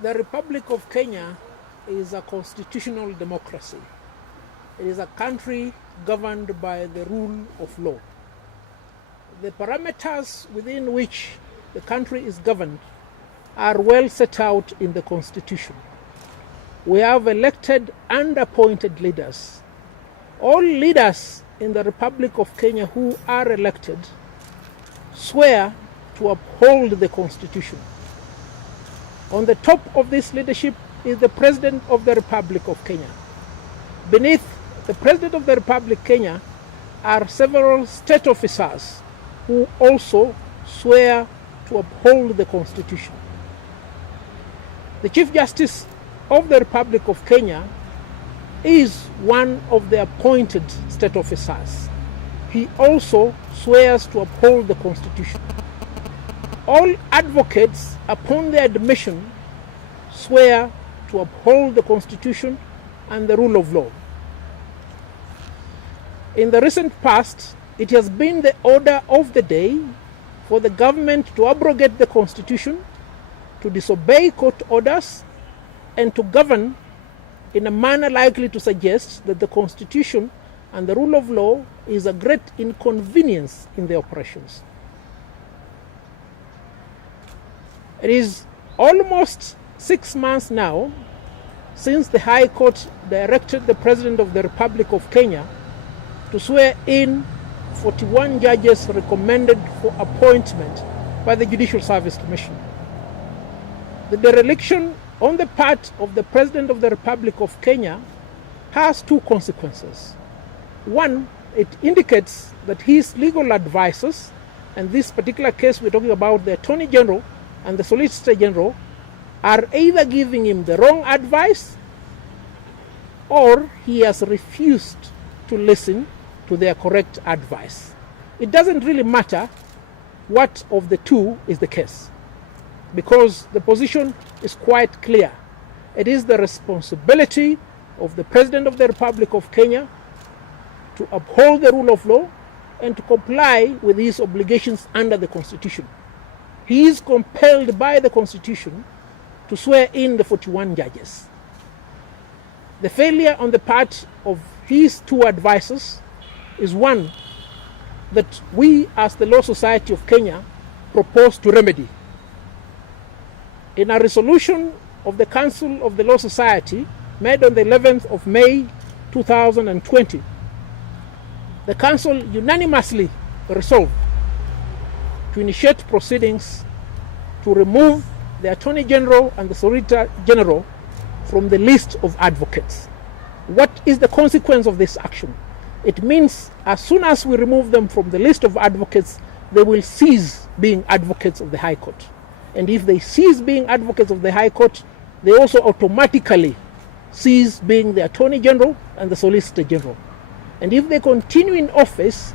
The Republic of Kenya is a constitutional democracy. It is a country governed by the rule of law. The parameters within which the country is governed are well set out in the Constitution. We have elected and appointed leaders. All leaders in the Republic of Kenya who are elected swear to uphold the Constitution. On the top of this leadership is the President of the Republic of Kenya. Beneath the President of the Republic of Kenya are several state officers who also swear to uphold the Constitution. The Chief Justice of the Republic of Kenya is one of the appointed state officers. He also swears to uphold the Constitution. All advocates, upon their admission, swear to uphold the Constitution and the rule of law. In the recent past, it has been the order of the day for the government to abrogate the Constitution, to disobey court orders, and to govern in a manner likely to suggest that the Constitution and the rule of law is a great inconvenience in their operations. It is almost 6 months now since the High Court directed the President of the Republic of Kenya to swear in 41 judges recommended for appointment by the Judicial Service Commission. The dereliction on the part of the President of the Republic of Kenya has two consequences. One, it indicates that his legal advisors, and this particular case we're talking about the Attorney General and the Solicitor General, are either giving him the wrong advice or he has refused to listen to their correct advice. It doesn't really matter what of the two is the case, because the position is quite clear. It is the responsibility of the President of the Republic of Kenya to uphold the rule of law and to comply with his obligations under the Constitution. He is compelled by the Constitution to swear in the 41 judges. The failure on the part of his two advisors is one that we as the Law Society of Kenya propose to remedy. In a resolution of the Council of the Law Society made on the 11th of May 2020, the Council unanimously resolved to initiate proceedings to remove the Attorney General and the Solicitor General from the list of advocates. What is the consequence of this action? It means as soon as we remove them from the list of advocates, they will cease being advocates of the High Court. And if they cease being advocates of the High Court, they also automatically cease being the Attorney General and the Solicitor General. And if they continue in office,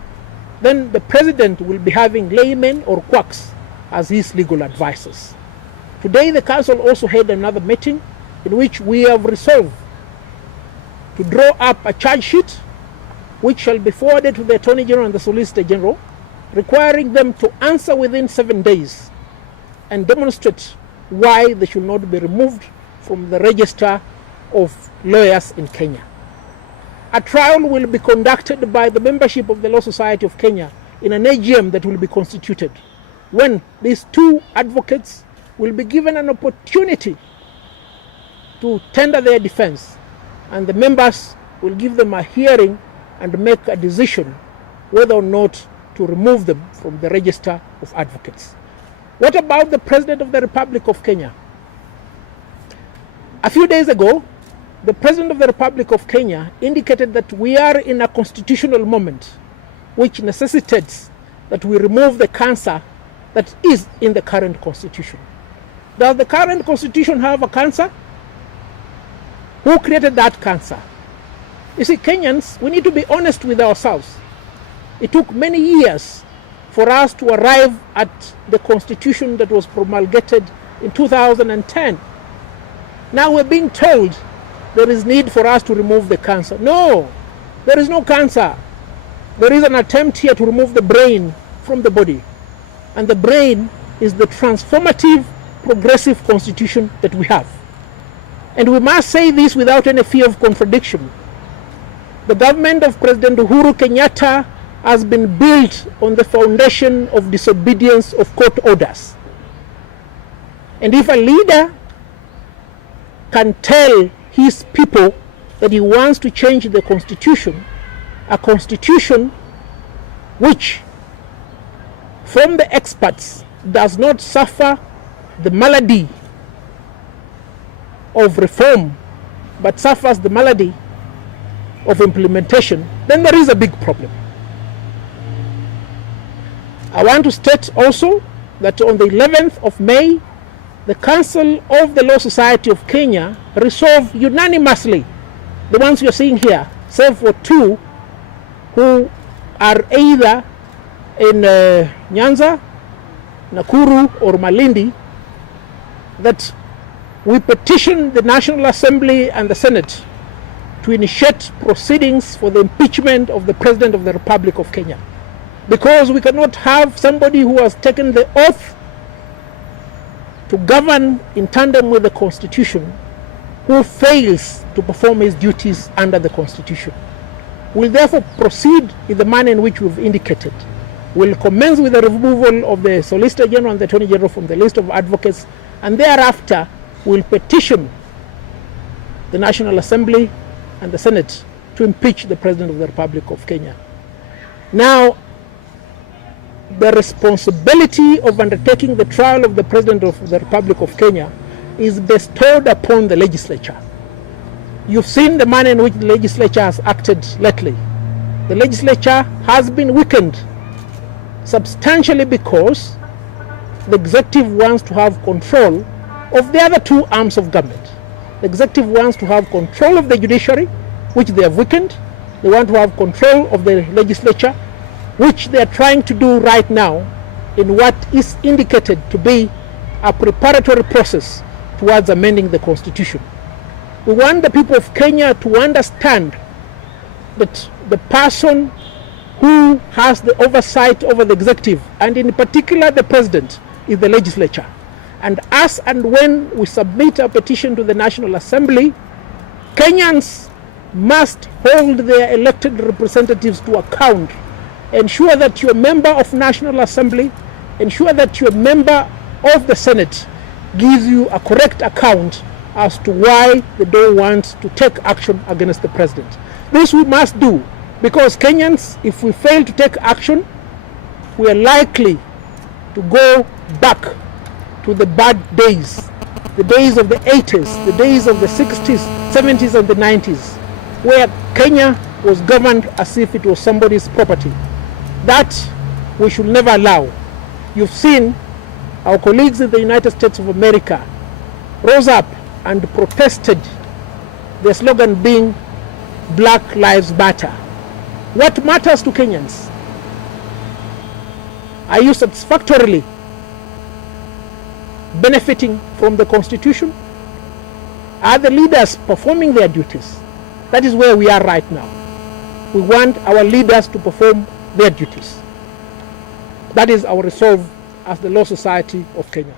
then the President will be having laymen or quacks as his legal advisors. Today, the Council also had another meeting in which we have resolved to draw up a charge sheet which shall be forwarded to the Attorney General and the Solicitor General, requiring them to answer within 7 days and demonstrate why they should not be removed from the register of lawyers in Kenya. A trial will be conducted by the membership of the Law Society of Kenya in an AGM that will be constituted, when these two advocates will be given an opportunity to tender their defense, and the members will give them a hearing and make a decision whether or not to remove them from the register of advocates. What about the President of the Republic of Kenya? A few days ago, the President of the Republic of Kenya indicated that we are in a constitutional moment which necessitates that we remove the cancer that is in the current constitution. Does the current constitution have a cancer? Who created that cancer? You see, Kenyans, we need to be honest with ourselves. It took many years for us to arrive at the constitution that was promulgated in 2010. Now we're being told there is need for us to remove the cancer. No, there is no cancer. There is an attempt here to remove the brain from the body. And the brain is the transformative progressive constitution that we have. And we must say this without any fear of contradiction. The government of President Uhuru Kenyatta has been built on the foundation of disobedience of court orders. And if a leader can tell his people that he wants to change the constitution, a constitution which, from the experts, does not suffer the malady of reform, but suffers the malady of implementation, then there is a big problem. I want to state also that on the 11th of May, the Council of the Law Society of Kenya resolved unanimously, the ones you're seeing here, save for two who are either in Nyanza, Nakuru or Malindi, that we petition the National Assembly and the Senate to initiate proceedings for the impeachment of the President of the Republic of Kenya. Because we cannot have somebody who has taken the oath to govern in tandem with the Constitution who fails to perform his duties under the Constitution. We'll therefore proceed in the manner in which we've indicated. We'll commence with the removal of the Solicitor General and the Attorney General from the list of advocates, and thereafter we'll petition the National Assembly and the Senate to impeach the President of the Republic of Kenya. Now, the responsibility of undertaking the trial of the President of the Republic of Kenya is bestowed upon the legislature. You've seen the manner in which the legislature has acted lately. The legislature has been weakened substantially because the executive wants to have control of the other two arms of government. The executive wants to have control of the judiciary, which they have weakened. They want to have control of the legislature, which they are trying to do right now in what is indicated to be a preparatory process towards amending the Constitution. We want the people of Kenya to understand that the person who has the oversight over the executive, and in particular the president, is the legislature. And as and when we submit a petition to the National Assembly, Kenyans must hold their elected representatives to account. Ensure that you're a member of National Assembly, ensure that you're a member of the Senate gives you a correct account as to why they don't want to take action against the president. This we must do, because Kenyans, if we fail to take action, we are likely to go back to the bad days, the days of the 80s, the days of the 60s, 70s and the 90s, where Kenya was governed as if it was somebody's property. That we should never allow. You've seen our colleagues in the United States of America rose up and protested, their slogan being Black Lives Matter. What matters to Kenyans? Are you satisfactorily benefiting from the Constitution? Are the leaders performing their duties? That is where we are right now. We want our leaders to perform their duties. That is our resolve as the Law Society of Kenya.